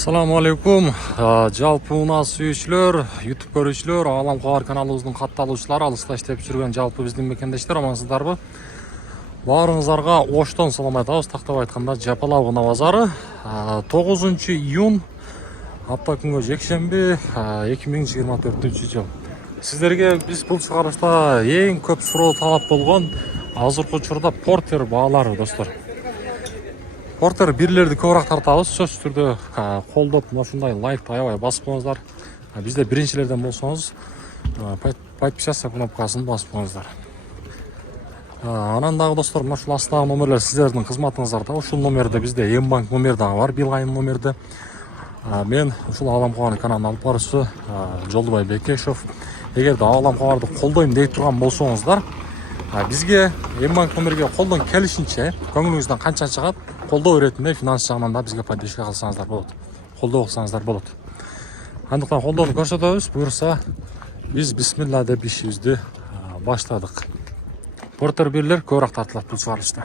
Assalamu alaikum. Жалпы мына сүйүүчүлөр, YouTube көрүүчүлөр, Алам Кабар каналыбыздын катталуучулары, алыста иштеп жүргөн жалпы биздин мекендештер, амансыздарбы? Баарыңыздарга оштон салам айтабыз. Тактап айтканда, Жапалабына базары 9 июнь апта күнгө жекшемби 2024 жыл. Сиздерге биз бул чыгарышта эң көп суроо талап болгон азыркы учурда портер баалары, достор. Портер бирлерди көбүрөөк тартабыз. Сөзсүз түрдө колдоп ушундай лайкты аябай басып коюңуздар. Бизде биринчилерден болсоңуз, подписаться кнопкасын басып коюңуздар. Анан дагы достор, мына ушул астагы номерлер сиздердин кызматыңыздарда. Ушул номерде бизде М-банк номер дагы бар, Билайн номерде. Мен ушул Алам Кабар каналынын алып баруучусу Жолдубай Бекешов. Эгерде Алам Кабарды колдойм деп турган болсоңуздар, бизге М-банк номерге колдон келишинче көңүлүңүздөн канча чыгат, колдоо иретинде финанс жагынан да бизге поддержка кылсаңыздар болот. Колдоо кылсаңыздар болот. Андыктан колдоону көрсөтөбүз. Буюрса, биз бисмилла деп ишибизди баштадык. Портер бирлер көбүрөөк тартылат бул чыгарылышта.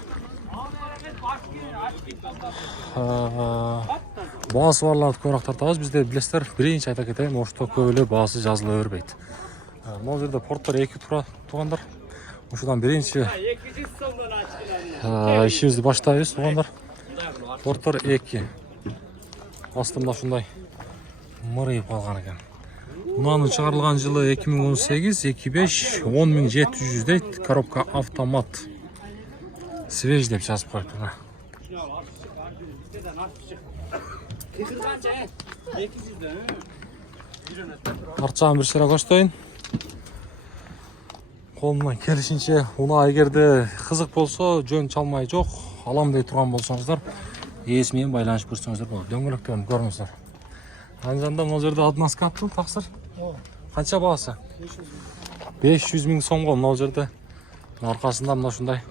Баасы барларды көбүрөөк тартабыз. Бизде билесиздер, биринчи айта кетейин, ошто көп эле баасы жазыла бербейт. Могул жерде портер 2 тура туугандар. Ушудан биринчи ишибизди баштайбыз, туугандар. Портер 2. Астымда ушундай мырыйып калган экен. Мунун чыгарылган жылы 2018, 25, 10700 дейт. Коробка автомат. Свеж деп жазып коюптур. Арчагын бир шара көчтөйүн. Колумдан келишинче, уна эгерде кызык болсо, жөн чалмай жок, алам дей турган болсоңуздар, ээси менен байланышып көрсөңүздөр болот. Дөңгөлөктөрүн көрүңүздөр. Анжанда могул жерде односка каптыл, таксыр. Канча баасы? 500 миң сомго могул жерде. Аркасында мына ушундай.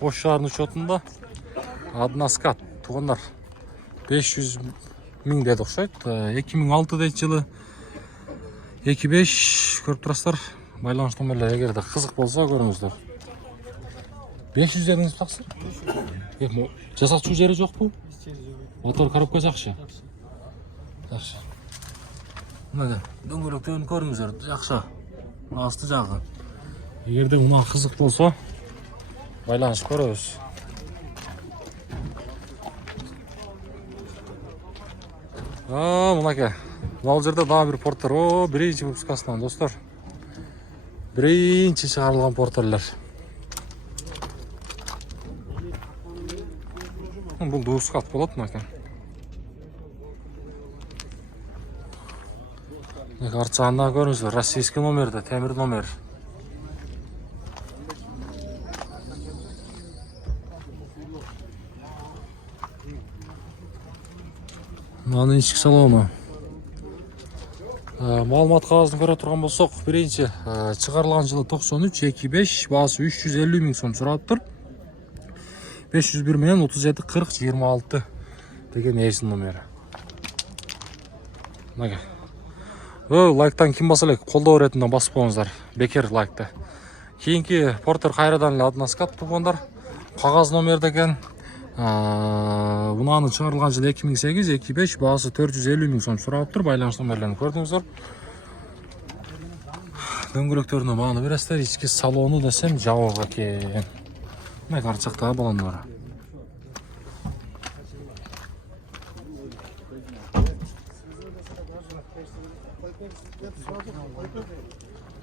Ош шаарынын учетунда односка туугандар 500 миң деди окшойт. 2006 дейт жылы. 25 көрүп турасыздар. Байланыш номерлери эгерде кызык болсо көрүңүздөр. 500 дедиңиз таксыр? Жасатчу жери жокпу? Мотор коробка жакшы. Жакшы. Мына дөңгөлөктөрүн көрүңүздөр, жакшы. Асты жагы. Эгерде мына кызык болсо, байланышып көрөбүз. Мынакей. Мына жерде дагы бир портер. Биринчи выпускасынан, достор. Биринчи чыгарылган портерлер. Бул дускат болот мынакей. Арчагында көрүңүздөр, российский номерде, темир номер. Мынанын ички салону. Маалымат кагазын көрө турган болсок, биринчи чыгарылган жылы 93, 25, баасы 350 миң сом суралыптыр. 501 менен 37 40 26 деген ээсинин номери. Мынакей. Лайктан ким баса элек, колдоо иретинде басып коюңуздар. Бекер лайкты. Кийинки портер кайрадан эле односка туугандар. Кагаз номер деген. Мунаны чыгарылган жылы 2008, 25, баасы 450 миң сом суралыптыр. Байланыш номерлерин көрдүңүздөр. Дөңгөлөктөрүнө бааны бересиздер. Ички салону десем жабык экен. Мына карчактагы балондор.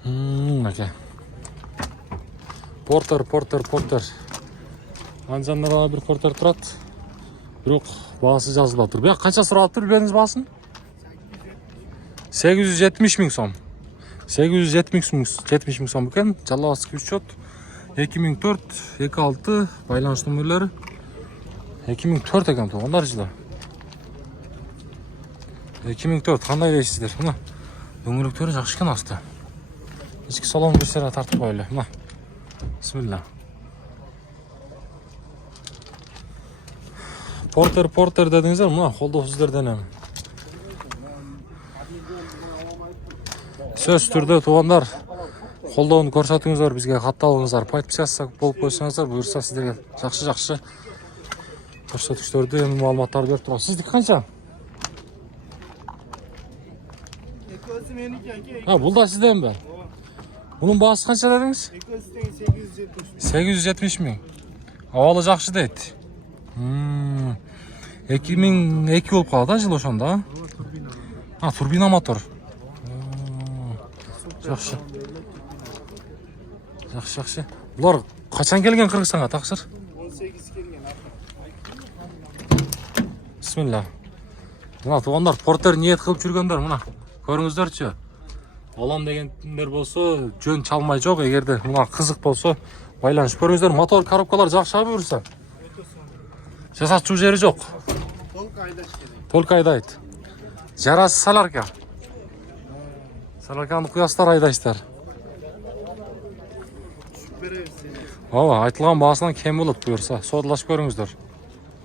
Мынакей. Портер. Анжанда дагы бир портер турат. Бирок баасы жазылып тур. Бияк канча суралыптыр билбедиңиз баасын? 870 миң сом. 870 миң сом экен. Жалавацкий учет. 2004, 26 байланыш номерлери. 2004 экен туугандар жылы. 2004 кандай дейсиздер? Мына дөңгөлөктөрү жакшы экен асты. Ички салонун бир сыра тартып коелу. Мына. Бисмилла. Портер дедиңиздер, мына колдоо сиздерден эми. Сөз түрдө туугандар, колдоону көрсөтүңүздөр, бизге катталыңыздар, подписаться болуп койсоңуздар, буюрса сиздерге жакшы көрсөтүктөрдү эми маалыматтарды берип турам. Сиздики канча? Ekosu meniki aka. Ha, bul da sizden mi? Bunun bağısı kança dediniz? Ekosu teң 870. 870 ming. Havalı жақсы deydi. 2002 болып қалады да жыл ошонда. Ha, турбина мотор. Жақсы. Жақсы. Бұлар қашан келген Қырғызстанға тақсыр? 18 kelgen aka. Бисмилла. Мына туғандар портер ниет қылып жүргендер мына. Көріңіздерші. Алам дегендер болса, жөн чалмай жоқ. Егерде мына қызық болса, байланышып көріңіздер. Мотор коробкалар жақсы бұйырса. Жасатчу жері жоқ. Только айдайды. Жарасы саларка. Саларканы құястар айдайсыздар. Ооба, айтылған бағасынан кем болады бұйырса. Содалашып көріңіздер.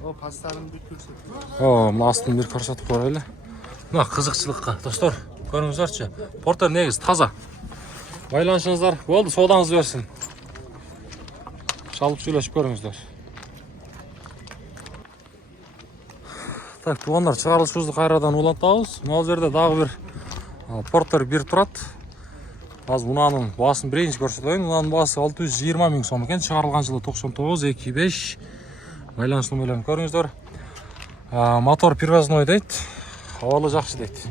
О, пастарын бір көрсетіп. Мына астын бір көрсетіп көрелі. Мына қызықшылыққа, достар, көріңіздерші. Портер негіз таза. Байланышыңыздар болды, содаңыз берсін. Шалып сөйлесіп көріңіздер. Так, туғандар, шығарылышымызды қайрадан улантабыз. Мына жерде дағы бір портер бір тұрады. Аз мұнаның басын бірінші көрсетейін. Мұнаның басы 620 мың сом екен. Шығарылған жылы 99-25. Байланыш нөмірлерін көріңіздер. Мотор привозной дейді. Хавалы жақсы дейді.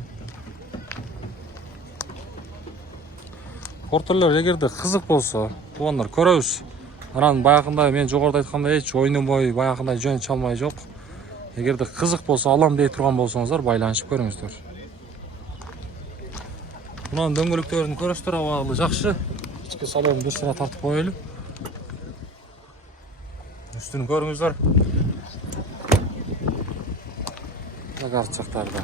Портерлер егерде қызық болса, туғандар көріңіз. Араның баяқындай, мен жоғарыда айтқандай еш ойнамай, баяқындай жөн чалмай жоқ. Егерде қызық болса, алам дей тұрған болсаңыздар, байланышып көріңіздер. Мұнаның дөңгелектерін көрістер, авалы жақсы. Ішкі салонын бір sıra тартып қойылы. Үстін көріңіздер. Арт жақтарда.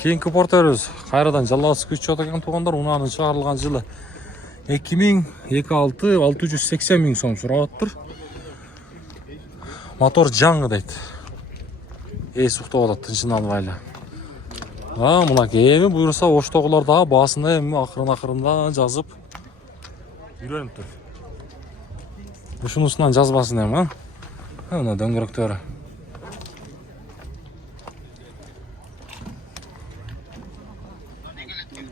Кейінгі портеріміз қайрадан жалғасы күш жатқан туғандар. Унаның шығарылған жылы 2026 680 мың сом сұрап тұр. Мотор жаңы дейді. Суқты болады, тыншынан байлы. Мұна кейімі бұйырса оштоғылардағы басында ақырында жазып үйреніп тұр. Бұшынысынан жазбасын әм, Мына дөңгелектері.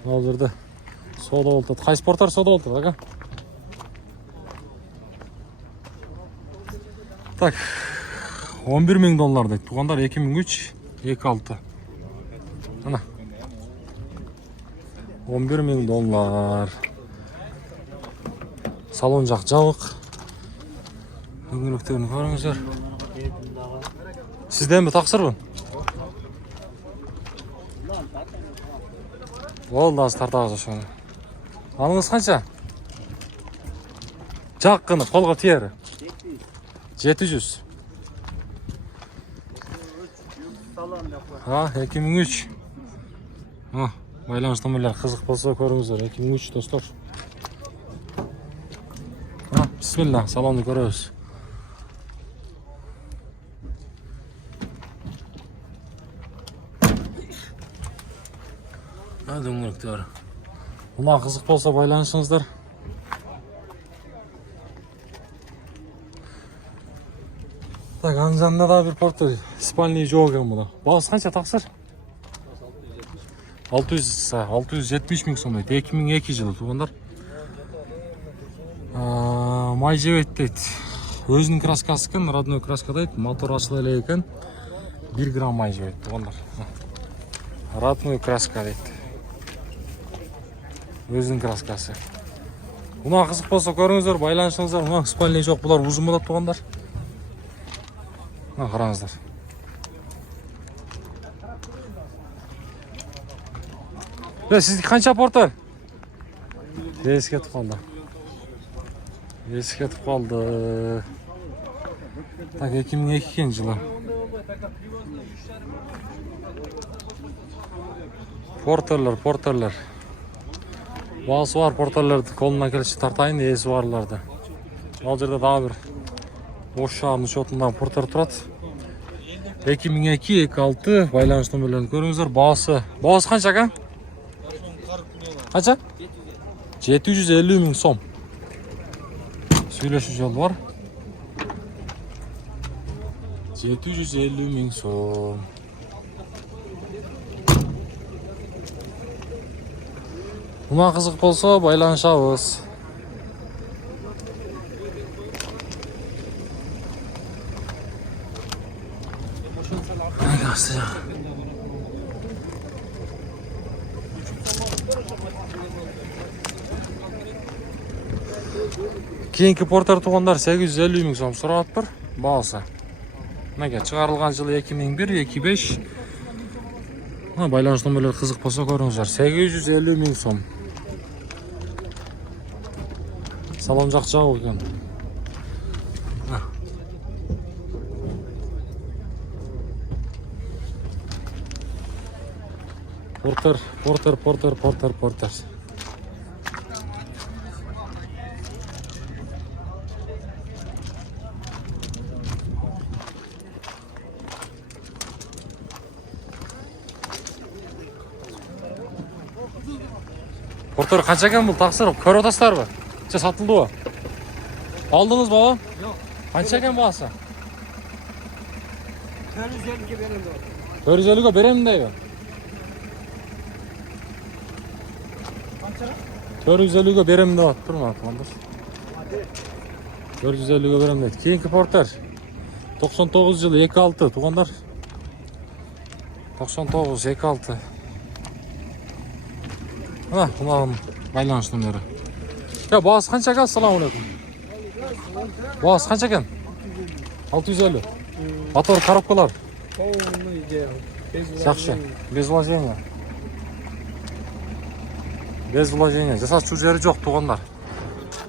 Ал жерде сода болды. Қайсы портер сода болды, аға? Так, 11 мың доллар дейді. Туғандар 2003, 26. Ана. 11 мың доллар. Салон жақ жабық. Дөңгелектерін көріңіздер. Сізден бі тақсыр бұн? Ол да аз тартағыз ошаны. Алыңыз қанша? Жаққыны, қолға тиері. 700. 2003. Байланыш нөмірлер қызық болса көріңіздер. 2003 достар. Бисмилла, салонды көріңіз. Дөңгелектер. Бұна қызық болса байланышыңыздар. Так, анжанда да бір портер спальный жоқ екен бұда. Бағасы қанша тақсыр? 670 мың сом дейді. 2002 жылы туғандар. Май жебет дейді. Өзінің краскасы екен, родной краска дейді. Мотор ашылы әлі екен. 1 грамм май жебет туғандар. Родной краска дейді. Өзінің краскасы. Бұна қызық болса көріңіздер, байланышыңыздар. Бұна спальный жоқ, бұлар ұзын болады туғандар. Қараңыздар. Сіздік қанша портер? Есік етіп қалды. Так, 2002 жылы. Портерлер. Бағасы бар портерлерді қолына келші тартайын, есі барларды. Ал жерде дағы бір ошағының шотындағы портер тұрады. 2002-26 байланыш нөмірлерін көріңіздер. Бағасы қанша ка? Қанша? 750 мың сом. Süйлöşүү жол бар. 750 000 сом. Мына кызык болсо байланышабыз. Кийинки Porter туугандар 850 000 сом сурап атыр. Баасы. Мынага чыгарылган жылы 2001-2005. Байланыш номерлери кызык болсо көрүңүздөр. 850 000 сом. Салон жак жабык экен. Porter. Porter kança eкен бул таксыр? Көрүп атасыздарбы? Же сатылдыбы? Алдыңыз баба? Yok. Kança eкен баасы? 450'ye benim de var. 450 берем дейби? 450 берем деп атып турмун атымандар. 450 берем дейт. Кийинки Porter 99 жылы 2.6 туугандар. 99 2.6. Мына байланыш номери. Баасы канча экен? Ассаламу алейкум. Баасы канча экен? 650. Мотор, коробкалар. Полный идея. Жакшы. Без вложения. Без вложения. Жасачуу жери жок туугандар.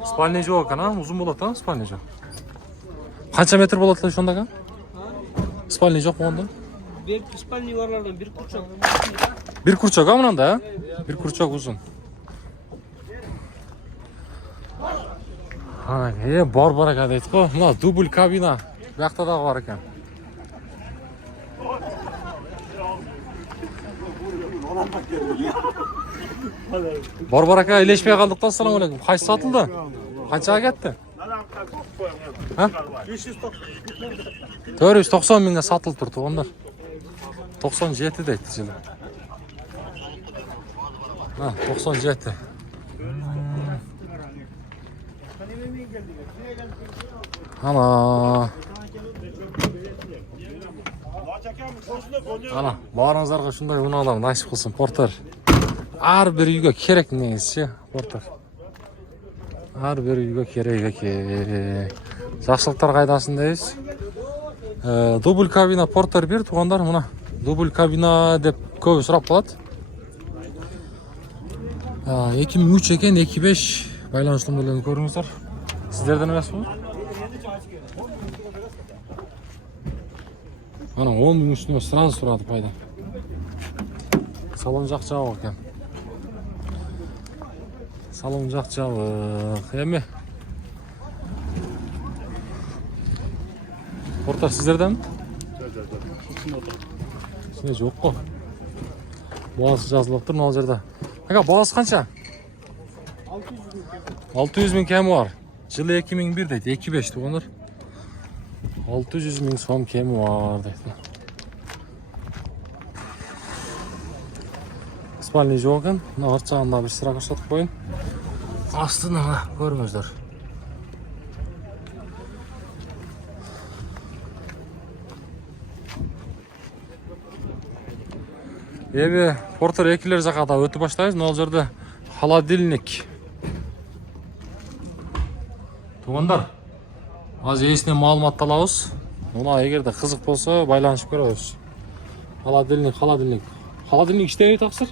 Спальный жок экен, узун болот, спальный жок. Канча метр болот эле ошондо экен? Спальный жок болгондо? Bir spalni varlardan bir kurçak. Bir kurçak mынанда, Bir kurçak uzun. Бар экен дейт го. Мына дубль кабина. Бuyakta да бар экен. Бар экен, илешпей калдык да. Ассаламу алейкум. Кайсы сатылды? Канчага кетти? 490 миңге сатылып тур туугандар. 97 дейт жылы. 97. Ана, баарыңыздарга ушундай унаалар насип кылсын. Porter. Ар бир үйгө керек негизичи, Porter. Ар бир үйгө керек экен. Жакшылыктар кайдасын дейбиз. Дубль кабина Porter 1 туугандар, мына. Дубль кабина деп көбү сурап калат. 2003 экен, 2005 байланыш номерлерин көрүңүздөр. Сиздерден эмесби? Ана 10 000 үстүнө сразу сурады пайда. Салон жак жабык экен. Салон жак жабык. Эми Porter сиздерденби? Ичинде жок го. Баасы жазылып тур мына жерде. Баасы канча? 600 000 кеми бар. Жылы 2001 дейт, 2005 туугандар. 600 000 сом кеми бар дейт. Спальный жок экен. Мына арт жагында бир сыра көрсөтүп коеюн. Астына көрүңүздөр. Эми Porter экилер жака да өтүп баштайбыз. Мына жерде холодильник. Туугандар, азыр эсинен маалымат алабыз. Мына эгерде кызык болсо байланышып көрөбүз. Холодильник иштебейт аксыр.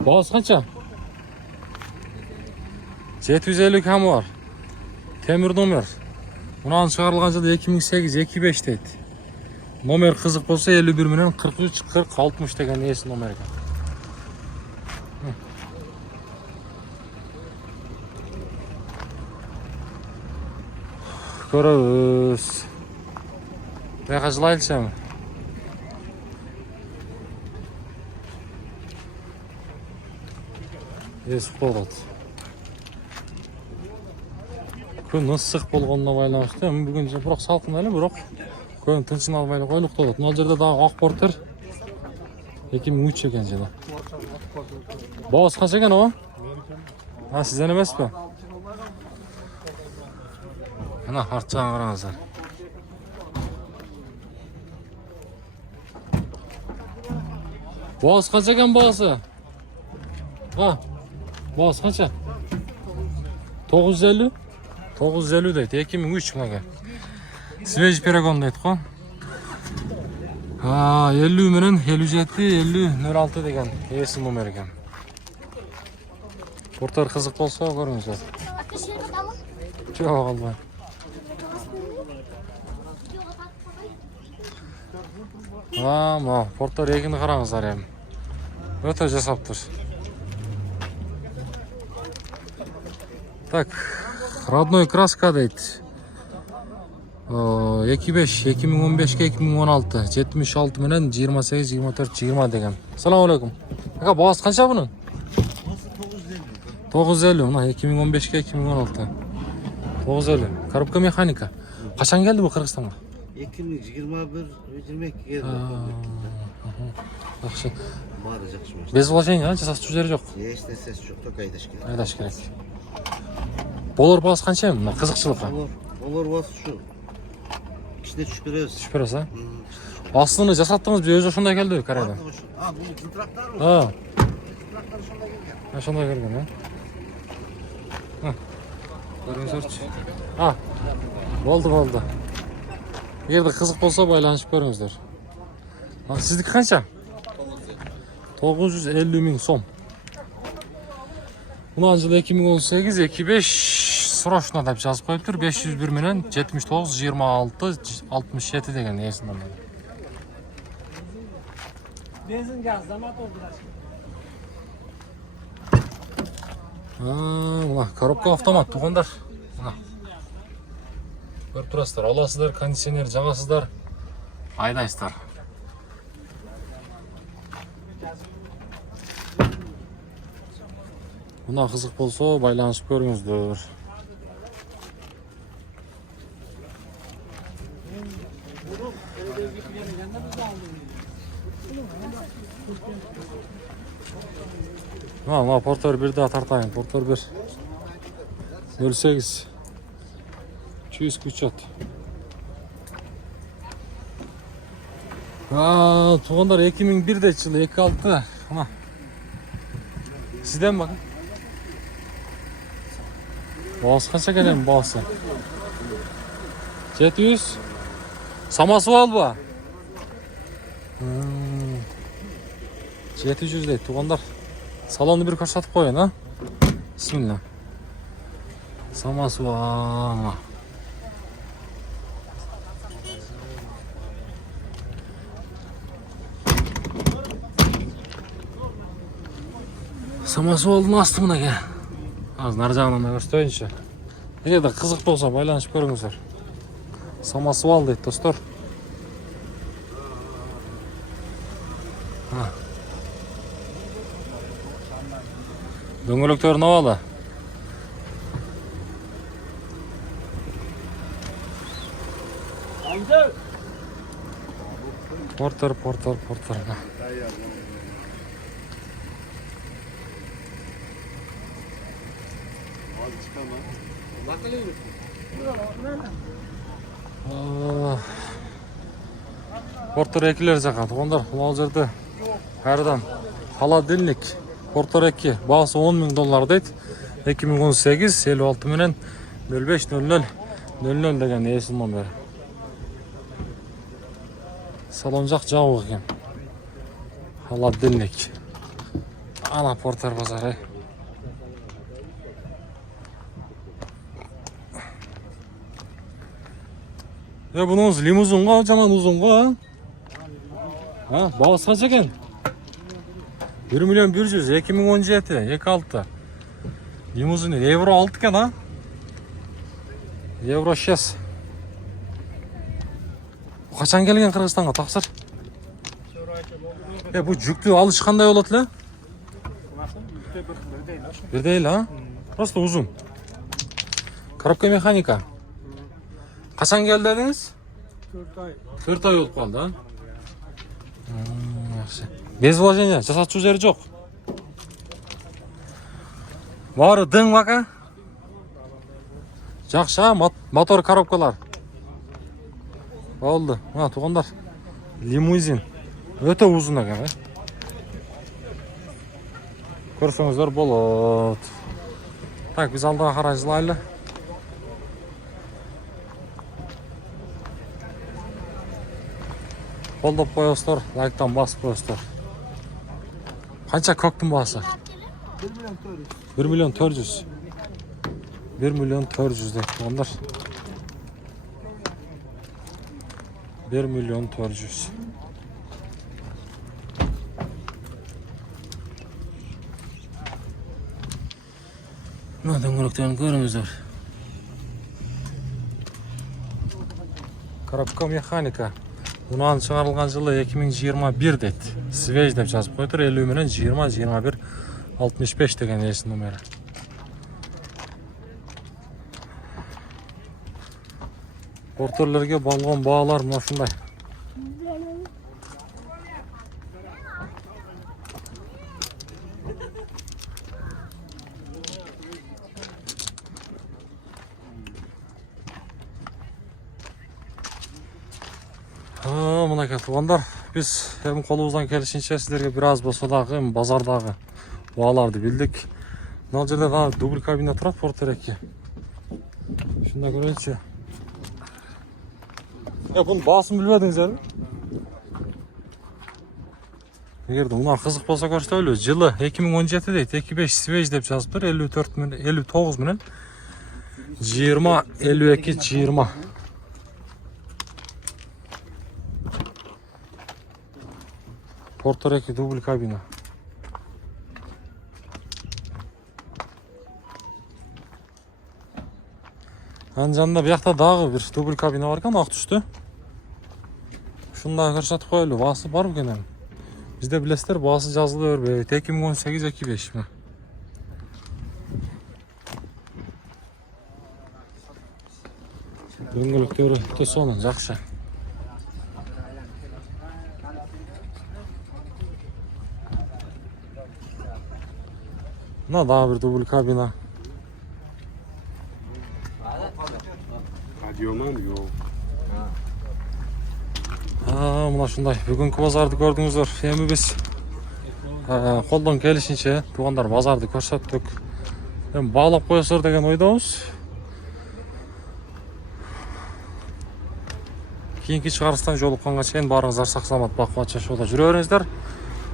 Баасы канча? 750 ками бар. Темир номер. Мунан чыгарылган жылы 2008-2005 дейт. Номер кызык болсо 51 менен 43-40-60 деген эси номер экен. Көрөбүз. Бияка жылайлычамы? Эс болот. Күн ысык болгонуна байланыштуу эми бүгүн бирок салкын эле, бирок көң тынчын албай эле коелук деп атат. Мына жерде дагы ак портер 2003 экен жана. Баасы канча экен о? Сизден эмеспи? Мына арт жагын караңыздар. Баасы канча экен баасы? Баасы канча? 950? 950 дейт, 2003 мынага. Свежий перегон дейт го. 50 менен 57 50 06 деген эси номер экен. Портер кызык болсо көрүңүздөр. Жок, албайм. Мына портер эгини караңыздар эми. Өтө жасаптыр. Так, родной краска дейт. 2015-2016 76 менен 28-24-20 деген. Салам алейкум. Ака, баасы канча бунун? 950. Мына 2015-2016. 950. Коробка механика. Качан келди бу Кыргызстанга? 2021-22 келди. Жакшы. Баары жакшы болчу. Без вложения жасатчу жери жок. Эч нерсеси жок, только айдаш керек. Айдаш керек. Болор баасы канча эми? Мына кызыкчылыкка. Олар баасы ушу. Кичине түшүп беребиз. Түшүп бересиз, а? Астыны жасаттыңыз, өзү ошондой келди Кореядан. Бул контракттар. Контракттар ошондой келген, көрүңүзөрчү. Болду. Эгерде кызык болсо байланышып көрүңүздөр. Сиздики канча? 950 миң сом. Мына жылы 2018-25 срочно деп жазып коюптур. 501 менен 79-26-67 деген эсин номер. Benzin gaz, damat oldular. Мына коробка автомат тугандар. Мына. Көрүп турасыздар, аласыздар, кондиционер жагасыздар, айдайсыздар. Мына кызык болсо байланышып көрүңүздөр. Мына портер 1 да тартайын. Портер 1 08 200 күчөт. Тугандар 2001 жылы 26. Мына. Сизден бак. Баасы канча келем баасы? 700. Самасы алба? 700 дейт тугандар. Салонду бир көрсөтүп коеюн, Бисмилла. Самасы бар. Самосвалдын асты мынакей. Азыр нар жагынан да көрсөтөйүнчү. Эгерде кызык болсо байланышып көрүңүздөр. Самосвал дейт достор. Дөңгөлөктөрүн абалы. Портер. Портер 2-лер жака. Тугандар, бул жерде кайрадан холодильник Портер 2 баасы $10,000 дейт. 2018 56 менен 050000 деген эси номер. Салон жак жабык экен. Холодильник. Ана Портер базары. Bunun limuzin го, жаман узун го. Баасы канча экен? 1.100.000 2017 26. Limuzin евро 6 экен, Евро 6. Качан келген Кыргызстанга таксыр? Бу жүктү алыш кандай болот эле? Бирдей эле, Просто узун. Коробка механика. Качан келди дедиңиз? 4 ay. 4 ай болуп калды, а? Жакшы. Без вложения, жасатчу жери жок. Баары дың бака? Жакшы, мотор коробкалар. Болду. Мына туугандар. Лимузин. Өтө узун экен, Көрсөңүздөр болот. Так, биз алдыга карай жылайлы. Колдоп коесуздар, лайктан басып коесуздар. Канча көктүн баасы? 1 миллион 400. 1 миллион 400 деп туугандар. 1 миллион 400. Мына дөңгөлөктөрүн көрүңүздөр. Коробка механика. Унан чыгарылган жылы 2021 дейт. Свеж деп жазып койтур. 50 менен 20, 21, 65 деген эс номери. Портерлерге болгон баалар мына ушундай. Мынакей туугандар, биз эми колубуздан келишинче сиздерге бир аз болсо дагы базардагы бааларды билдик. Мына жерде дагы дубль кабина турат Портер 2. Шунда көрөйүнчү. Bunun baaсын билбедиңиздерби? Эгерде унаа кызык болсо көрсөтөлү. Жылы 2017 дейт. 25 свеж деп жазыптыр. 54 менен 59 менен 20, 52, 20. Портер 2 дубль кабина. Анын жанында биякта дагы бир дубль кабина бар экен, ак түстүү. Ушуну көрсөтүп коелу, баасы бар экен эми. Бизде билесиздер, баасы жазыла бербейт. 2018-25 мына. Дөңгөлөктөрү өтө сонун, жакшы. Мына дагы бир дубль кабина. Мына ушундай бүгүнкү базарды көрдүңүздөр. Эми биз колдон келишинче туугандар базарды көрсөттүк. Эми баалап коесуздар деген ойдобуз. Кийинки чыгарыстан жолукканга чейин баарыңыздар сак саламат бак кубат жашоодо жүрө бериңиздер.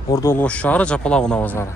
Ордолуш шаары, Жапалак унаа базары.